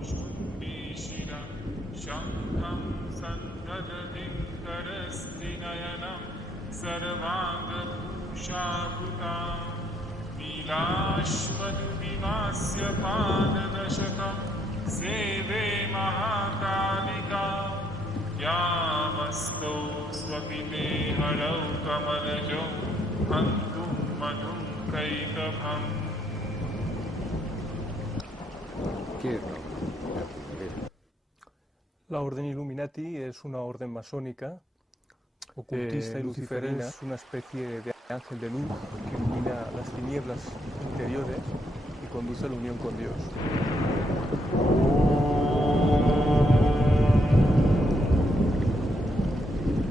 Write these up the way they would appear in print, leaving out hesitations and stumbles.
Kushundishira Shankham Sandadadim Karastinayanam Sarvanga Bhushabhutam Nilashmaduvimasya Padadashakam Seve Mahakalika Yamastau Swapime Harau Kamalajo Antum Madhum Kaitapam. ¿Qué es la Orden Illuminati? Es una orden masónica, ocultista y luciferina. Es una especie de ángel de luz que ilumina las tinieblas interiores y conduce a la unión con Dios.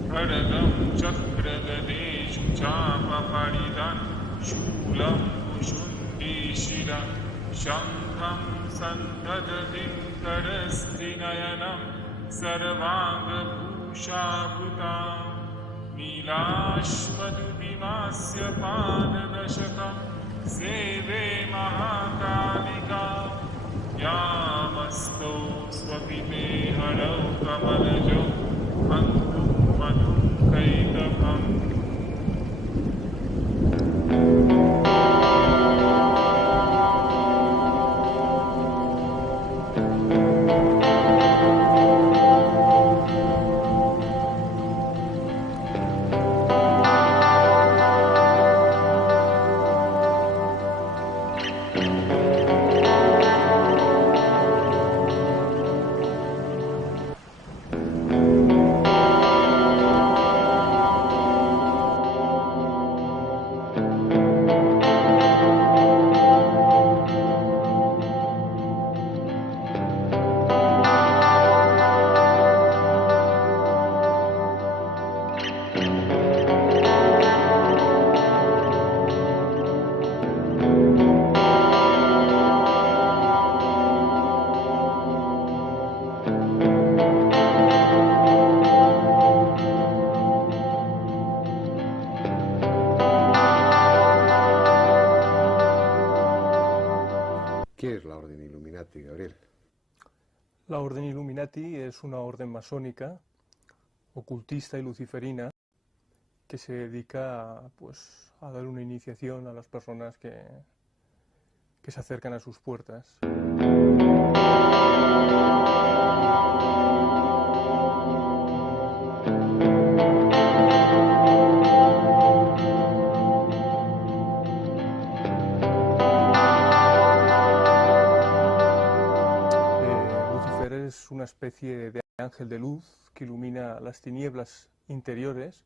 Bharadam Chakradadeshu Chapaparidan Shulam Kushundishira Shankham Sandadadim Karastinayanam Sarvanga Bhushabhutam Nilashmaduvimasya Padadashakam Seve Mahakalika Yamastau Swapime Harau Kamalajo Antum Madhum Kaitapam. ¿Qué es la Orden Illuminati, Gabriel? La Orden Illuminati es una orden masónica, ocultista y luciferina, que se dedica a dar una iniciación a las personas que se acercan a sus puertas. Lucifer es una especie de ángel de luz que ilumina las tinieblas interiores.